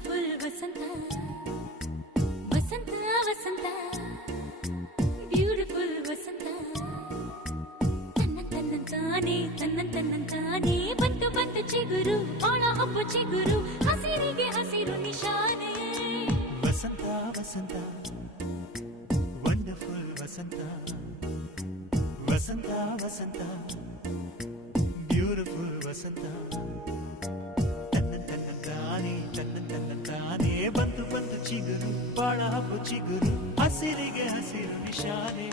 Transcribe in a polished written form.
beautiful ವಸಂತ ವಸಂತ ವಸಂತ beautiful ವಸಂತ ತನ್ನಂತಾನೆ ಬಂತು ಬಂತು ಚಿಗುರು ಒಳ ಹಬ್ಬ ಚಿಗುರು ಹಸಿರಿಗೆ ಹಸಿರು ನಿಶಾನೆ ವಸಂತ ವಸಂತ ವಂಡರ್ಫುಲ್ ವಸಂತ ವಸಂತ ವಸಂತ ಬ್ಯೂಟಿಫುಲ್ ವಸಂತ ತನ್ನಂತಾನೆ ಬಂತು ಬಂತು ಚಿಗುರು ಬಾಳ ಹಬ್ಬ ಚಿಗುರು ಹಸಿರಿಗೆ ಹಸಿರು ನಿಶಾನೆ